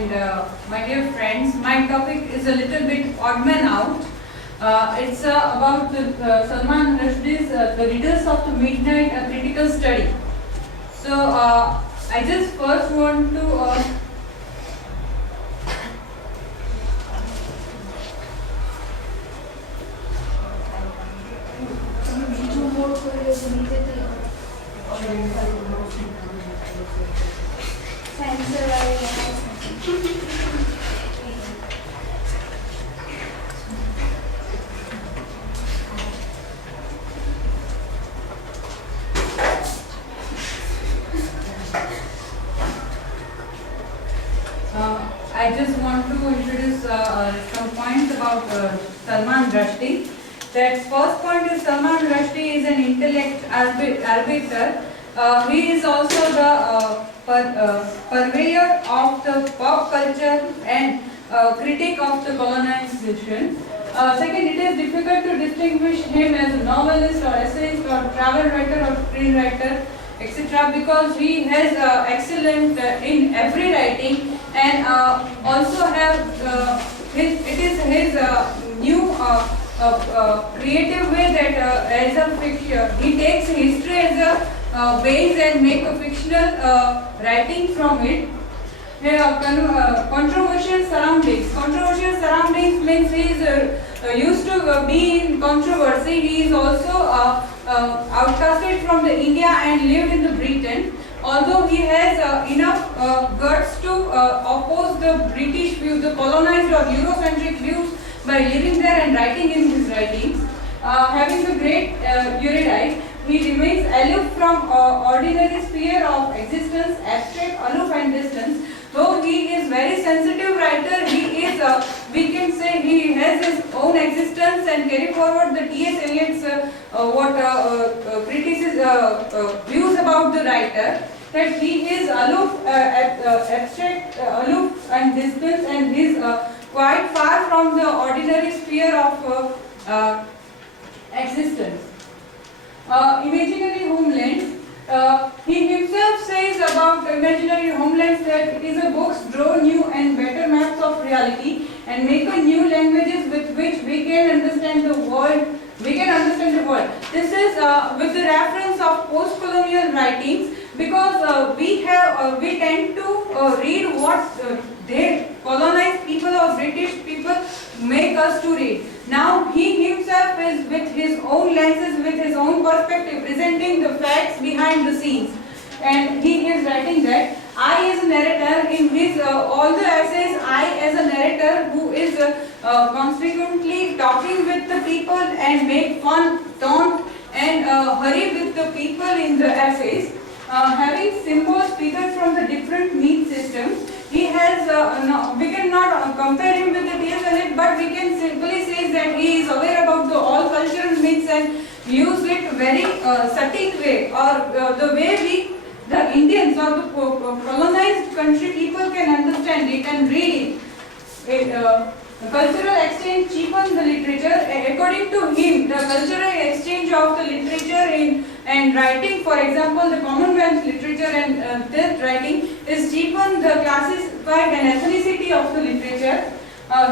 and my dear friends. My topic is a little bit odd man out. It's about Salman Rushdie's The Readers of the Midnight, a Critical Study. So I just first want to I just want to introduce some points about Salman Rushdie. That first point is Salman Rushdie is an intellect arbiter. He is also the purveyor of the pop culture and critic of the colonization. Second, it is difficult to distinguish him as a novelist or essayist or travel writer or screenwriter, etc., because he has excellent in every writing, and also have it is his new creative way that as a fiction he takes history as a base and make a fictional writing from it. Controversial surroundings. Controversial surroundings means he is used to be in controversy. He is also outcasted from the India and lived in the Britain. Although he has enough guts to oppose the British view, the colonized or Eurocentric views by living there and writing in his writings. Having a great erudite, he remains aloof from ordinary sphere of existence, abstract, aloof and distance. Though he is very sensitive writer, he is, we can say he has his own existence and carry forward the T.S. Eliot's views about the writer, that he is aloof, abstract, aloof and distant, and he is quite far from the ordinary sphere of existence. Imaginary homelands. He himself says about imaginary homelands that it is a books draw new and better maps of reality and make a new languages with which we can understand the world. This is with the reference of post-colonial writings, because we tend to read what they colonized people or British people make us to read. Now he himself is with his own lenses, with his own perspective, presenting the facts behind the scenes. And he is writing that I as a narrator, in his all the essays, I as a narrator who is consequently talking with the people and make fun, taunt and hurry with the people in the essays. Having symbols figured from the different meat systems, he has, we cannot compare him with the T.S. Eliot, but we can simply say that he is aware about the all cultural myths and use it very subtle way, or the way the Indians or the colonized country people can understand it and read it. Cultural exchange cheapens the literature. According to him, the cultural exchange of the literature and writing, for example, the Commonwealth literature and this writing is cheapen the classified and ethnicity of the literature.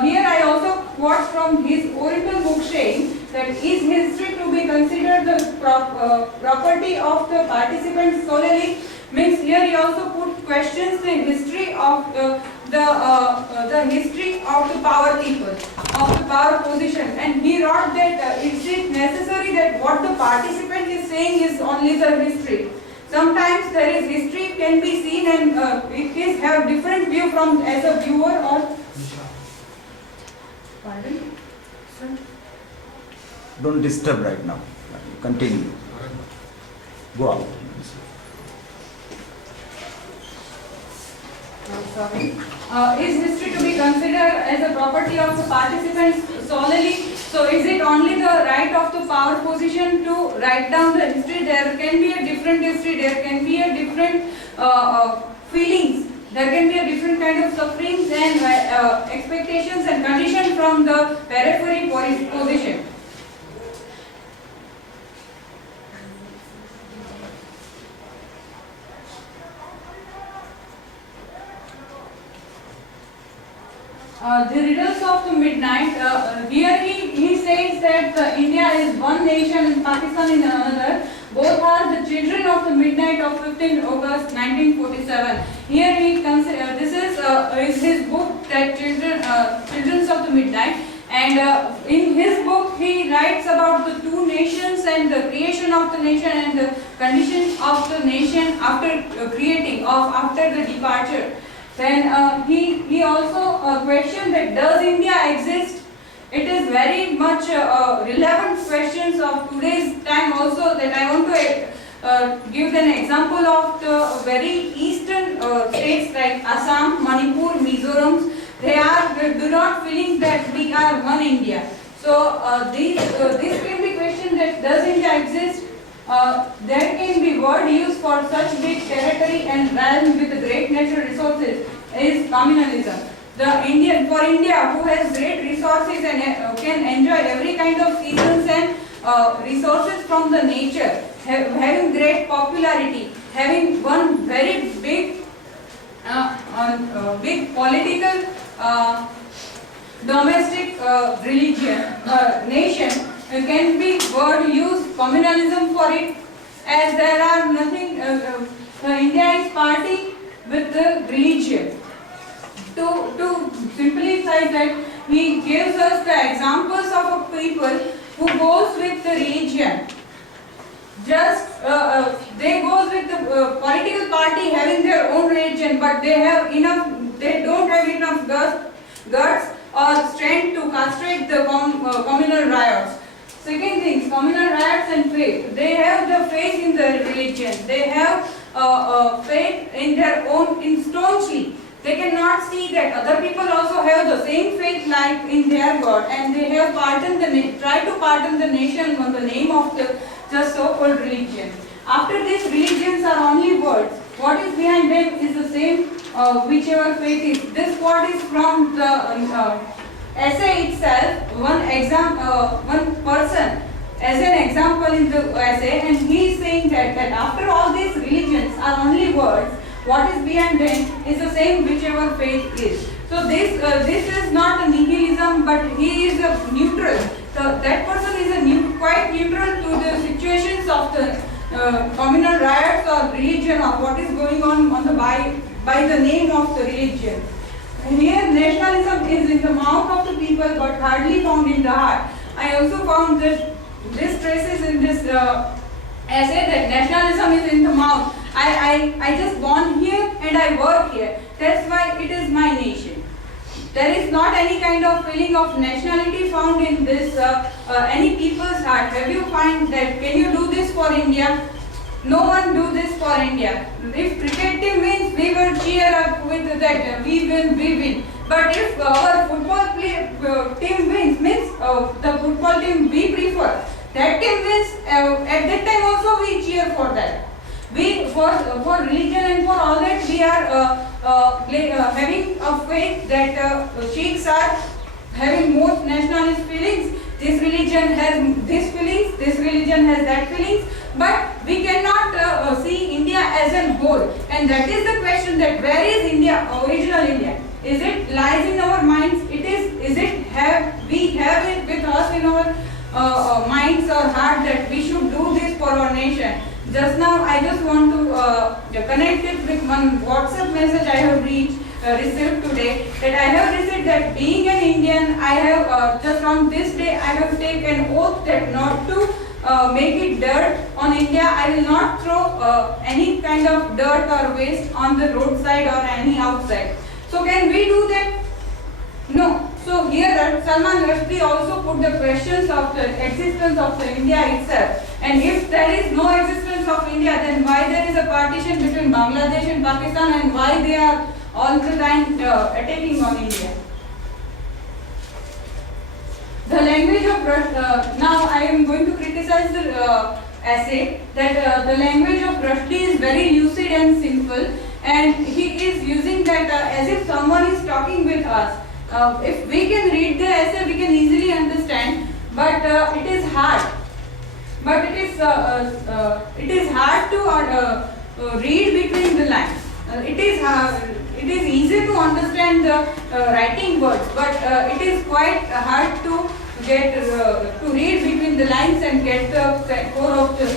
Here I also quote from his original book saying that is history to be considered the property of the participants solely, means here he also put questions the history of the history of the power people, of the power position, and he wrote that is it necessary that what the participant is saying is only the history. Sometimes there is history can be seen and it is have different view from as a viewer or. Pardon? Sir? Don't disturb right now. Continue. Go out. Sorry. Is history to be considered as a property of the participants solely? So is it only the right of the power position to write down the history? There can be a different history, there can be a different feelings, there can be a different kind of sufferings and expectations and conditions from the periphery position. The riddles of the midnight. Here he says that India is one nation and Pakistan is another. Both are the children of the midnight of 15 August 1947. Here this is his book that Children of the Midnight. And in his book he writes about the two nations and the creation of the nation and the conditions of the nation after after the departure. Then he also questioned that does India exist? It is very much relevant questions of today's time also, that I want to give an example of the very eastern states like Assam, Manipur, Mizoram. They do not feeling that we are one India. So this can be questioned that does India exist? There can be word used for such big territory and realm with great natural resources is communalism. For India, who has great resources and can enjoy every kind of seasons and resources from the nature, having great popularity, having one very big political domestic nation, can be word used communalism for it, as there are nothing. India is party with the religion. To simplify that, he gives us the examples of a people who goes with the religion. Just they goes with the political party having their own religion, but they don't have enough guts or strength to castrate the communal riots. Second thing, communal riots and faith. They have the faith in the religion. They have faith in their own staunchly. They cannot see that other people also have the same faith like in their God, and they have try to pardon the nation on the name of the just so-called religion. After this, religions are only words. What is behind them is the same, whichever faith is. This quote is from the essay itself. One person as an example in the essay, and he is saying that after all these religions are only words, what is behind them is the same whichever faith is. So this is not a nihilism, but he is a neutral. So that person is quite neutral to the situations of the communal riots or religion or what is going on by the name of the religion. And here nationalism is in the mouth of the people but hardly found in the heart. I also found that this traces in this essay that nationalism is in the mouth. I just born here and I work here. That's why it is my nation. There is not any kind of feeling of nationality found in this any people's heart. Have you find that can you do this for India? No one do this for India. If cricket team wins, we will cheer up with that. We win. But if our football team wins, means the football team we prefer, that team wins. At that time also we cheer for that. We for religion and for all that we are having a faith that Sikhs are having most nationalist feelings. This religion has this feelings, this religion has that feelings, but we cannot see India as a whole. And that is the question, that where is India, original India? Is it lies in our minds? We have it with us in our minds or heart that we should do this for our nation. Just now I just want to connect it with one WhatsApp message I have received today, that I have received that being an Indian, I have just on this day I have taken oath that not to make it dirt on India. I will not throw any kind of dirt or waste on the roadside or any outside. So can we do that? No. So here Salman Rushdie also put the questions of the existence of the India itself. And if there is no existence of India, then why there is a partition between Bangladesh and Pakistan, and why they are all the time attacking on India? The language of now I am going to criticize the essay that the language of Rushdie is very lucid and simple, and he is using that as if someone is talking with us. If we can read the essay, we can easily understand, but it is hard. But it is hard to read between the lines. it is easy to understand the writing words, but it is quite hard to get to read between the lines and get the core of the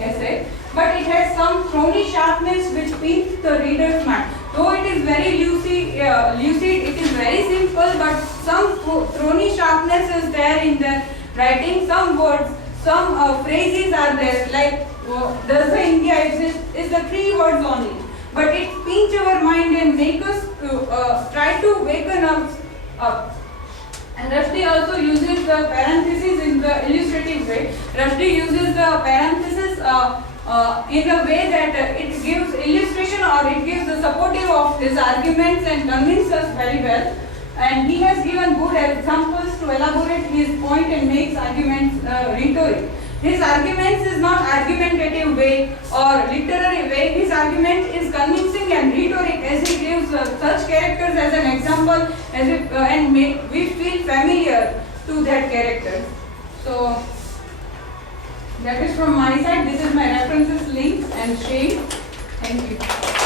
essay. But it has some thorny sharpness which piques the reader's mind. Though it is very lucid, it is very simple, but some thorny sharpness is there in the writing. Some words, some phrases are there, like does the India exist? Is the 3 words only. But it pinch our mind and make us try to waken up. And Rushdie also uses the parentheses in the illustrative way. Rushdie uses the parentheses in a way that it gives illustration or it gives the supportive of his arguments and convinces us very well. And he has given good examples to elaborate his point and makes arguments rhetoric. His arguments is not argumentative way or literary way. His argument is convincing and rhetoric, as he gives such characters as an example, as if and we feel familiar to that character. So that is from my side. This is my references link and shade. Thank you.